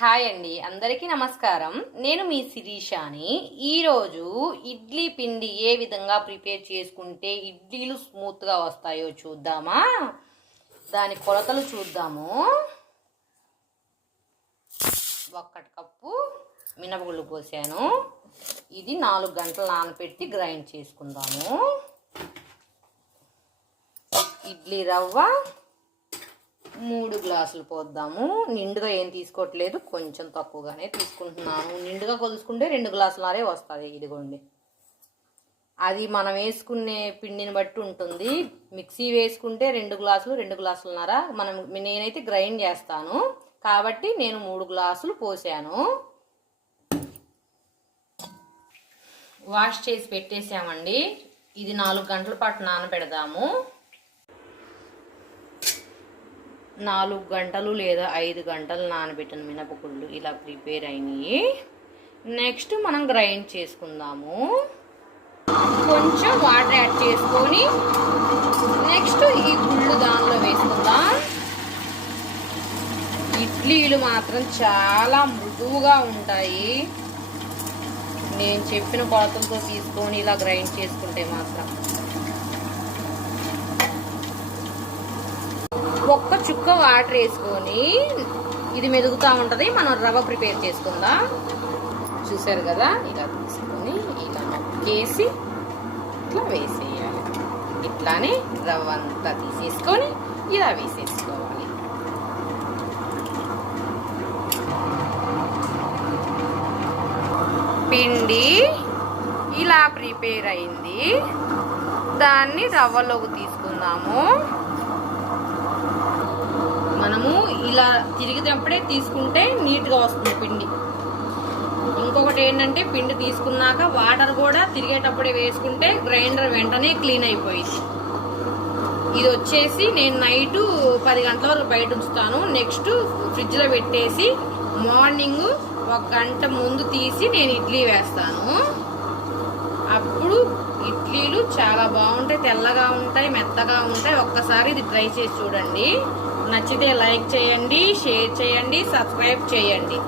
Hi అండి, అందరికీ నమస్కారం. నేను మీ శిరీషాని. ఈరోజు ఇడ్లీ పిండి ఏ విధంగా ప్రిపేర్ చేసుకుంటే ఇడ్లీలు స్మూత్గా వస్తాయో చూద్దామా. దాని కొలతలు చూద్దాము. 1 కప్పు మినపగుళ్ళు పోసాను. ఇది 4 గంటలు నానబెట్టి గ్రైండ్ చేసుకుందాము. ఇడ్లీ రవ్వ 3 గ్లాసులు పోద్దాము. నిండుగా ఏం తీసుకోవట్లేదు, కొంచెం తక్కువగానే తీసుకుంటున్నాను. నిండుగా కొలుసుకుంటే 2 గ్లాసులనే వస్తుంది. ఇదిగోండి, అది మనం వేసుకునే పిండిని బట్టి ఉంటుంది. మిక్సీ వేసుకుంటే 2 గ్లాసులు 2 గ్లాసులన్నర. నేనైతే గ్రైండ్ చేస్తాను కాబట్టి నేను 3 గ్లాసులు పోసాను. వాష్ చేసి పెట్టేసామండి. ఇది 4 గంటల పాటు నానబెడదాము. 4 గంటలు లేదా 5 గంటలు నానబెట్టిన మినపగుళ్ళు ఇలా ప్రిపేర్ అయినాయి. నెక్స్ట్ మనం గ్రైండ్ చేసుకుందాము. కొంచెం వాటర్ యాడ్ చేసుకొని నెక్స్ట్ ఈ గుళ్ళు దానిలో వేసుకుందాం. ఇడ్లీలు మాత్రం చాలా మృదువుగా ఉంటాయి. నేను చెప్పిన కొలతలతో తీసుకొని ఇలా గ్రైండ్ చేసుకుంటే మాత్రం. ఒక్క చుక్క వాటర్ వేసుకొని ఇది మెదుగుతూ ఉంటుంది. మనం రవ్వ ప్రిపేర్ చేసుకుందాం. చూసారు కదా, ఇలా తీసుకొని ఇలా నొక్కేసి ఇట్లా వేసేయాలి. ఇట్లానే రవ్వ అంతా తీసేసుకొని ఇలా వేసేసుకోవాలి. పిండి ఇలా ప్రిపేర్ అయింది. దాన్ని రవ్వలోకి తీసుకుందాము. మనము ఇలా తిరిగినప్పుడే తీసుకుంటే నీట్గా వస్తుంది పిండి. ఇంకొకటి ఏంటంటే, పిండి తీసుకున్నాక వాటర్ కూడా తిరిగేటప్పుడే వేసుకుంటే గ్రైండర్ వెంటనే క్లీన్ అయిపోయింది. ఇది వచ్చేసి నేను నైట్ 10 గంటల వరకు బయట ఉంచుతాను. నెక్స్ట్ ఫ్రిడ్జ్లో పెట్టేసి మార్నింగ్ 1 గంట ముందు తీసి నేను ఇడ్లీ వేస్తాను. అప్పుడు ఇడ్లీలు చాలా బాగుంటాయి, తెల్లగా ఉంటాయి, మెత్తగా ఉంటాయి. ఒక్కసారి ఇది ట్రై చేసి చూడండి. నచ్చితే లైక్ చేయండి, షేర్ చేయండి, సబ్స్క్రైబ్ చేయండి.